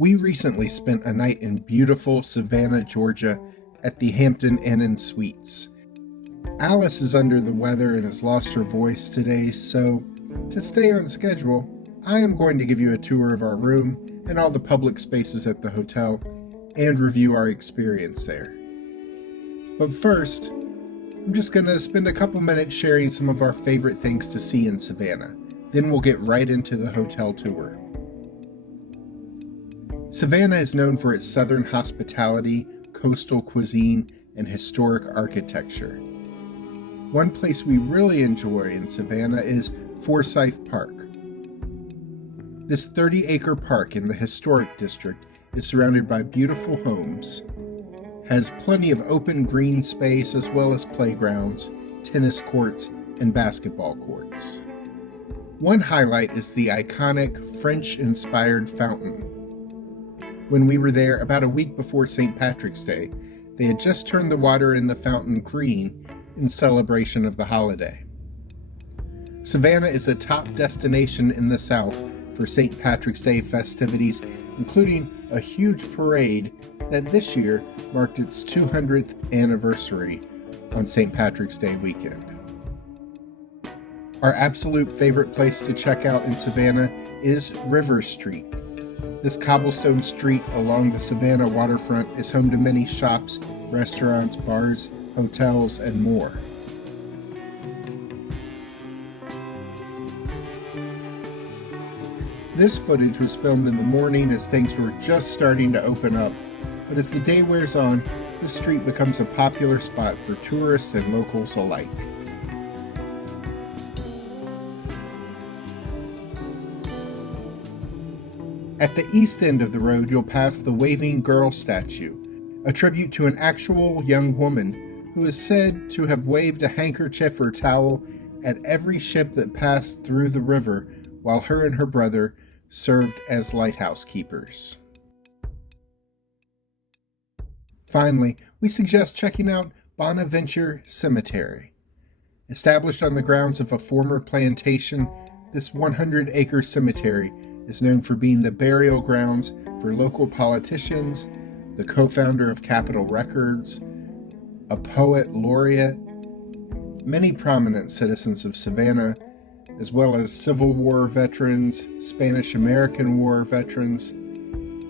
We recently spent a night in beautiful Savannah, Georgia at the Hampton Inn Suites. Alice is under the weather and has lost her voice today, so to stay on schedule, I am going to give you a tour of our room and all the public spaces at the hotel and review our experience there. But first, I'm just going to spend a couple minutes sharing some of our favorite things to see in Savannah. Then we'll get right into the hotel tour. Savannah is known for its southern hospitality, coastal cuisine, and historic architecture. One place we really enjoy in Savannah is Forsyth Park. This 30-acre park in the historic district is surrounded by beautiful homes, has plenty of open green space as well as playgrounds, tennis courts, and basketball courts. One highlight is the iconic French-inspired fountain. When we were there about a week before St. Patrick's Day, they had just turned the water in the fountain green in celebration of the holiday. Savannah is a top destination in the South for St. Patrick's Day festivities, including a huge parade that this year marked its 200th anniversary on St. Patrick's Day weekend. Our absolute favorite place to check out in Savannah is River Street. This cobblestone street along the Savannah waterfront is home to many shops, restaurants, bars, hotels, and more. This footage was filmed in the morning as things were just starting to open up, but as the day wears on, the street becomes a popular spot for tourists and locals alike. At the east end of the road, you'll pass the Waving Girl statue, a tribute to an actual young woman who is said to have waved a handkerchief or towel at every ship that passed through the river while her and her brother served as lighthouse keepers. Finally, we suggest checking out Bonaventure Cemetery. Established on the grounds of a former plantation, this 100-acre cemetery is known for being the burial grounds for local politicians, the co-founder of Capitol Records, a poet laureate, many prominent citizens of Savannah, as well as Civil War veterans, Spanish-American War veterans,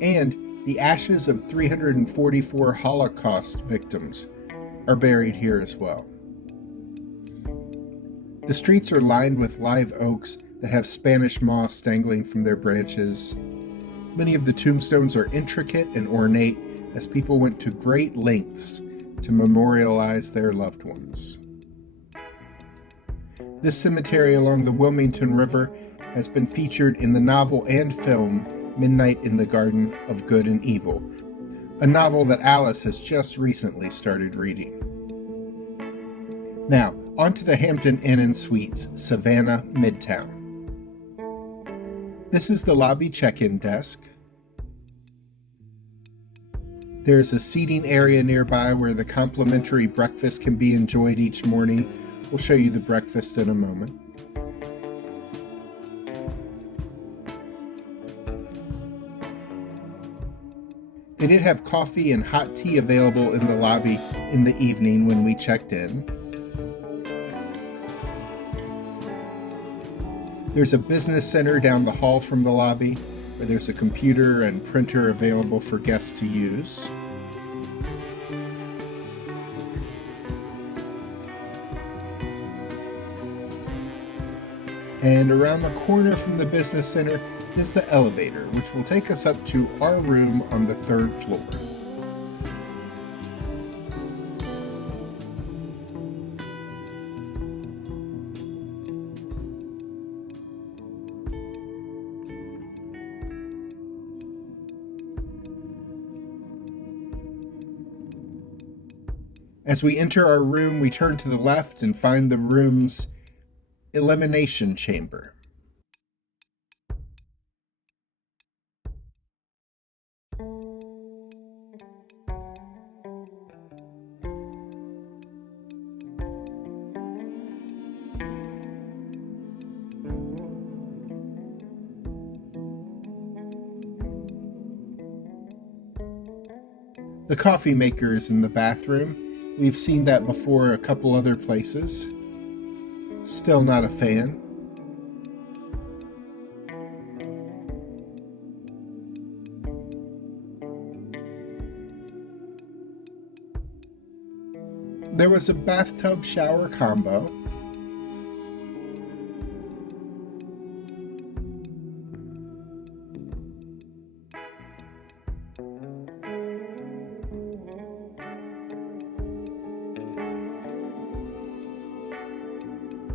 and the ashes of 344 Holocaust victims are buried here as well. The streets are lined with live oaks that have Spanish moss dangling from their branches. Many of the tombstones are intricate and ornate as people went to great lengths to memorialize their loved ones. This cemetery along the Wilmington River has been featured in the novel and film Midnight in the Garden of Good and Evil, a novel that Alice has just recently started reading. Now, on to the Hampton Inn Suites Savannah, Midtown. This is the lobby check-in desk. There's a seating area nearby where the complimentary breakfast can be enjoyed each morning. We'll show you the breakfast in a moment. They did have coffee and hot tea available in the lobby in the evening when we checked in. There's a business center down the hall from the lobby where there's a computer and printer available for guests to use. And around the corner from the business center is the elevator, which will take us up to our room on the 3rd floor. As we enter our room, we turn to the left and find the room's elimination chamber. The coffee maker is in the bathroom. We've seen that before a couple other places. Still not a fan. There was a bathtub shower combo.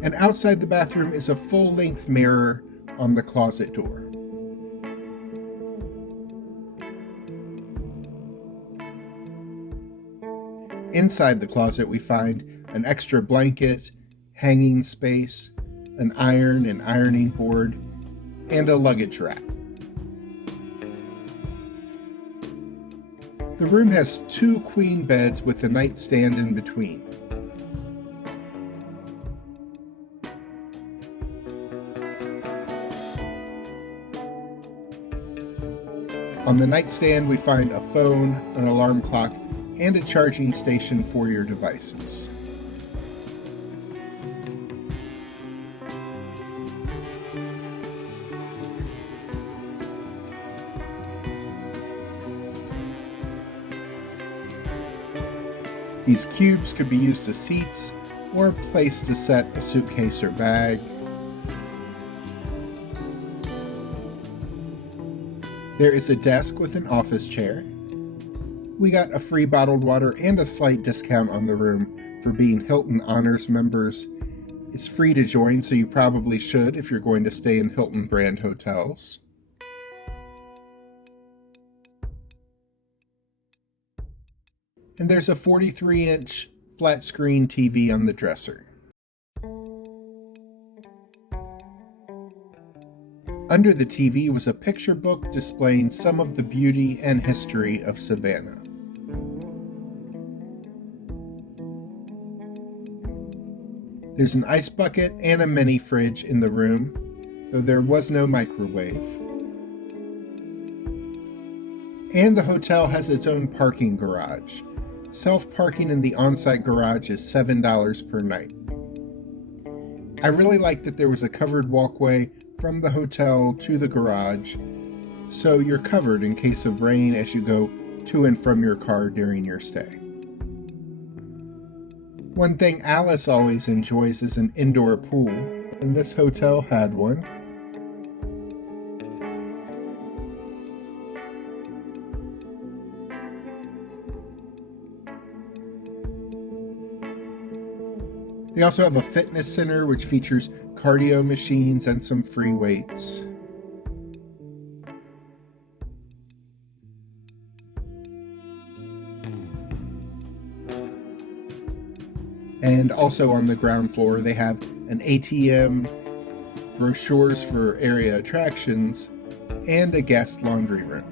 And outside the bathroom is a full-length mirror on the closet door. Inside the closet we find an extra blanket, hanging space, an iron and ironing board, and a luggage rack. The room has 2 queen beds with a nightstand in between. On the nightstand we find a phone, an alarm clock, and a charging station for your devices. These cubes could be used as seats or a place to set a suitcase or bag. There is a desk with an office chair. We got a free bottled water and a slight discount on the room for being Hilton Honors members. It's free to join, so you probably should if you're going to stay in Hilton brand hotels. And there's a 43-inch flat screen TV on the dresser. Under the TV was a picture book displaying some of the beauty and history of Savannah. There's an ice bucket and a mini fridge in the room, though there was no microwave. And the hotel has its own parking garage. Self-parking in the on-site garage is $7 per night. I really liked that there was a covered walkway from the hotel to the garage, so you're covered in case of rain as you go to and from your car during your stay. One thing Alice always enjoys is an indoor pool, and this hotel had one. They also have a fitness center which features cardio machines and some free weights. And also on the ground floor they have an ATM, brochures for area attractions, and a guest laundry room.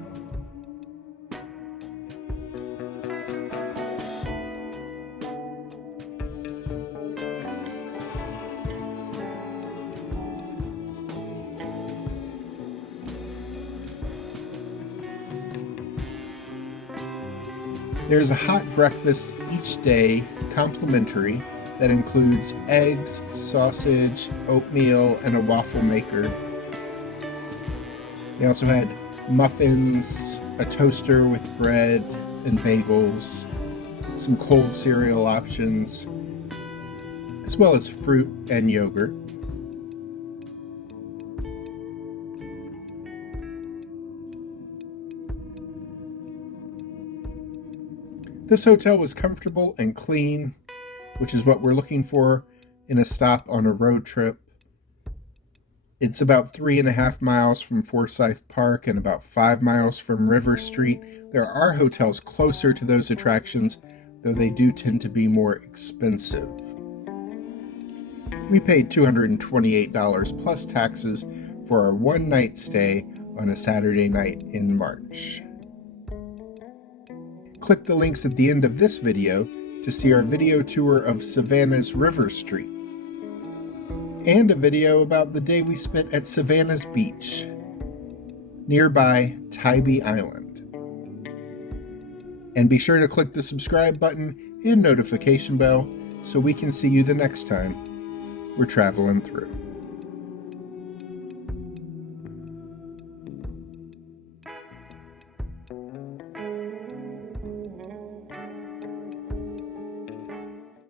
There's a hot breakfast each day, complimentary, that includes eggs, sausage, oatmeal, and a waffle maker. They also had muffins, a toaster with bread and bagels, some cold cereal options, as well as fruit and yogurt. This hotel was comfortable and clean, which is what we're looking for in a stop on a road trip. It's about 3.5 miles from Forsyth Park and about 5 miles from River Street. There are hotels closer to those attractions, though they do tend to be more expensive. We paid $228 plus taxes for our one-night stay on a Saturday night in March. Click the links at the end of this video to see our video tour of Savannah's River Street, and a video about the day we spent at Savannah's Beach, nearby Tybee Island. And be sure to click the subscribe button and notification bell so we can see you the next time we're traveling through.